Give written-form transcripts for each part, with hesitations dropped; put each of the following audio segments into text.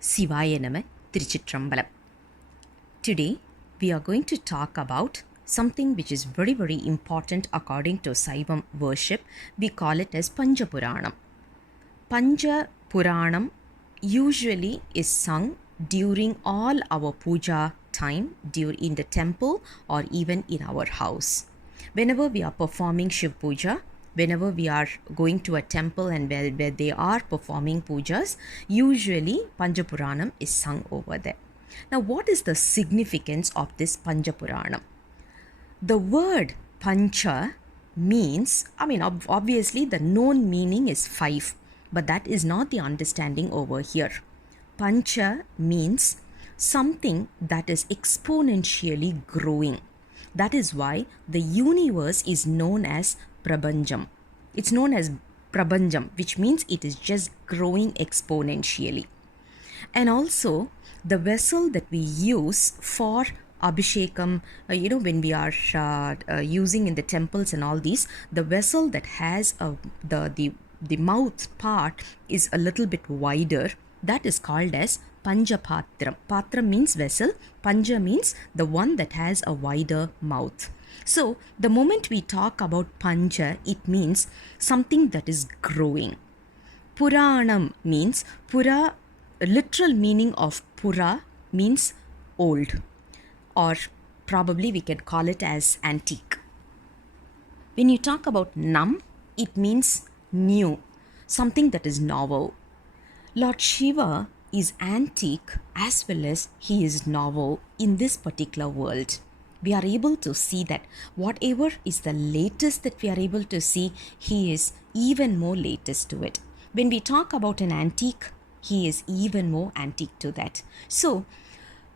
Sivaya Nama Tiruchitrambalam. Today we are going to talk about something which is very very important according to Saivam worship. We call it as Punja Puranam. Punja Puranam usually is sung during all our puja time in the temple or even in our house. Whenever we are performing Shiv Puja, whenever we are going to a temple and where they are performing pujas, usually Panja Puranam is sung over there. Now, what is the significance of this Panja Puranam? The word pancha means, obviously the known meaning is 5, but that is not the understanding over here. Pancha means something that is exponentially growing. That is why the universe is known as Prabhanjam. It's known as Prabhanjam, which means it is just growing exponentially. And also, the vessel that we use for Abhishekam, when we are using in the temples and all these, the vessel that has the mouth part is a little bit wider. That is called as Panja Patram. Patram means vessel. Panja means the one that has a wider mouth. So, the moment we talk about Panja, it means something that is growing. Puranam means, Pura, literal meaning of Pura means old, or probably we can call it as antique. When you talk about Nam, it means new, something that is novel. Lord Shiva is antique as well as he is novel in this particular world. We are able to see that whatever is the latest that we are able to see, he is even more latest to it. When we talk about an antique, he is even more antique to that. So,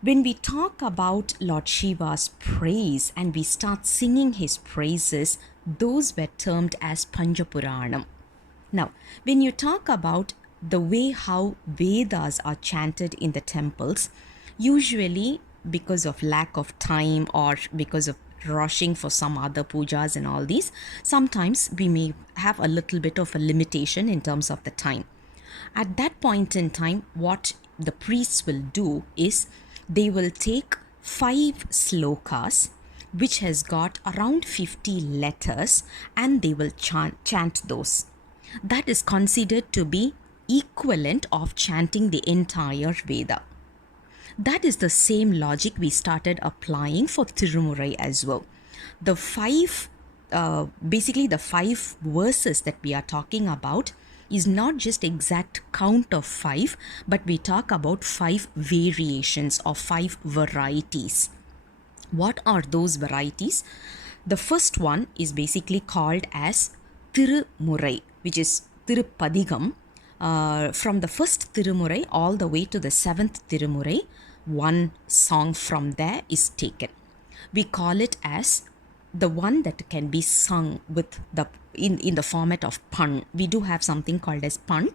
when we talk about Lord Shiva's praise and we start singing his praises, those were termed as Panja Puranam. Now, when you talk about the way how Vedas are chanted in the temples, usually because of lack of time or because of rushing for some other pujas and all these, sometimes we may have a little bit of a limitation in terms of the time. At that point in time, what the priests will do is they will take 5 slokas which has got around 50 letters and they will chant those. That is considered to be equivalent of chanting the entire Veda. That is the same logic we started applying for Tirumurai as well. The 5 verses that we are talking about is not just exact count of 5, but we talk about 5 variations or 5 varieties. What are those varieties? The first one is basically called as Tirumurai, which is Tirupadigam. From the first Tirumurai all the way to the 7th Tirumurai, one song from there is taken. We call it as the one that can be sung with in the format of pan. We do have something called as pan,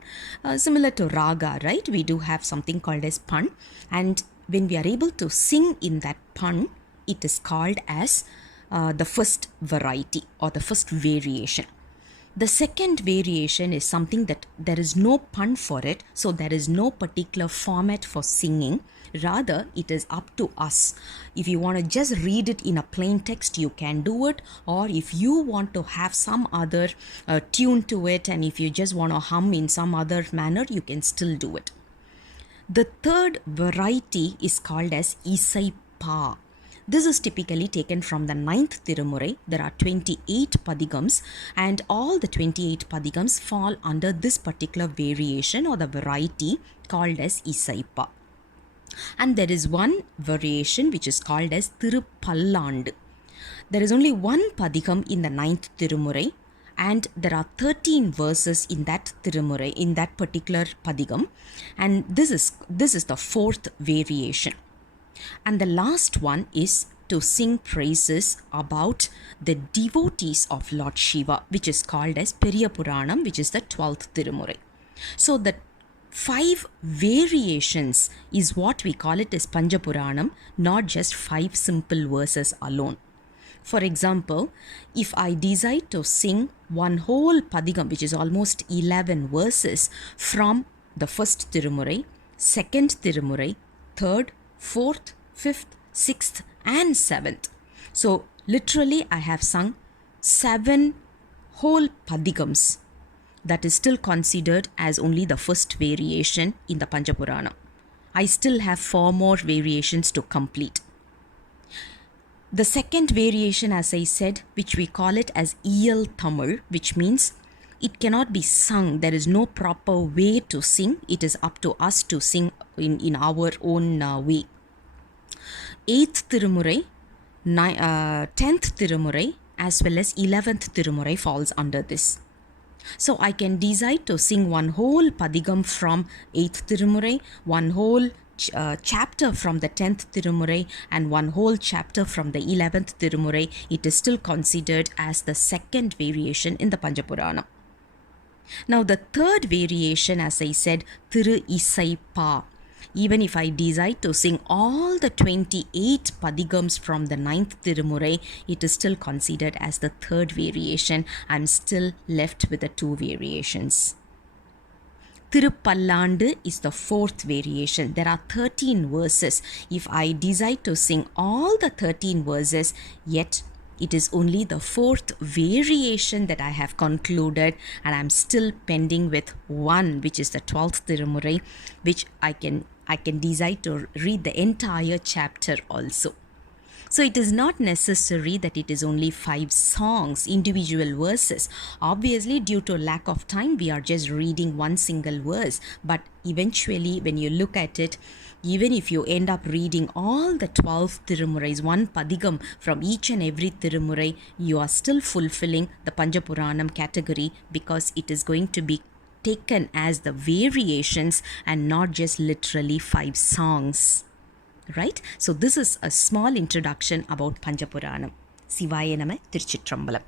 similar to raga, right? We do have something called as pan, and when we are able to sing in that pan, it is called as the first variety or the first variation. The second variation is something that there is no pun for it, so there is no particular format for singing. Rather, it is up to us. If you want to just read it in a plain text, you can do it. Or if you want to have some other tune to it, and if you just want to hum in some other manner, you can still do it. The third variety is called as Isai Pa. This is typically taken from the 9th Tirumurai. There are 28 padigams, and all the 28 padigams fall under this particular variation or the variety called as Isaipa. And there is one variation which is called as Tirupallandu. There is only one padigam in the 9th Tirumurai, and there are 13 verses in that Tirumurai, in that particular padigam, and this is the 4th variation. And the last one is to sing praises about the devotees of Lord Shiva, which is called as Periya Puranam, which is the 12th Tirumurai. So the 5 variations is what we call it as Panja Puranam, not just 5 simple verses alone. For example, if I decide to sing one whole padigam, which is almost 11 verses from the first Tirumurai, second Tirumurai, third, fourth, fifth, sixth, and seventh. So literally I have sung 7 whole padigams. That is still considered as only the first variation in the Punja Purana. I still have 4 more variations to complete. The second variation, as I said, which we call it as Iyal Tamil, which means it cannot be sung. There is no proper way to sing. It is up to us to sing in our own way. 8th Tirumurai, 10th Tirumurai, as well as 11th Tirumurai falls under this. So I can decide to sing one whole padigam from 8th Tirumurai, one whole chapter from the 10th Tirumurai, and one whole chapter from the 11th Tirumurai. It is still considered as the second variation in the Punja Purana. Now the third variation, as I said, Thiru Isai Pa. Even if I decide to sing all the 28 padigams from the 9th Tirumurai, it is still considered as the third variation. I'm still left with the 2 variations. Tirupallandu is the 4th variation. There are 13 verses. If I decide to sing all the 13 verses, yet it is only the 4th variation that I have concluded, and I'm still pending with one, which is the 12th Tirumurai, which I can decide to read the entire chapter also. So it is not necessary that it is only 5 songs, individual verses. Obviously, due to lack of time, we are just reading one single verse. But eventually, when you look at it, even if you end up reading all the 12 Tirumurais, one padigam from each and every Tirumurai, you are still fulfilling the Punja Puranam category, because it is going to be taken as the variations and not just literally 5 songs. Right? So this is a small introduction about Punja Puranam. Sivaya Nama, Tiruchitrambalam.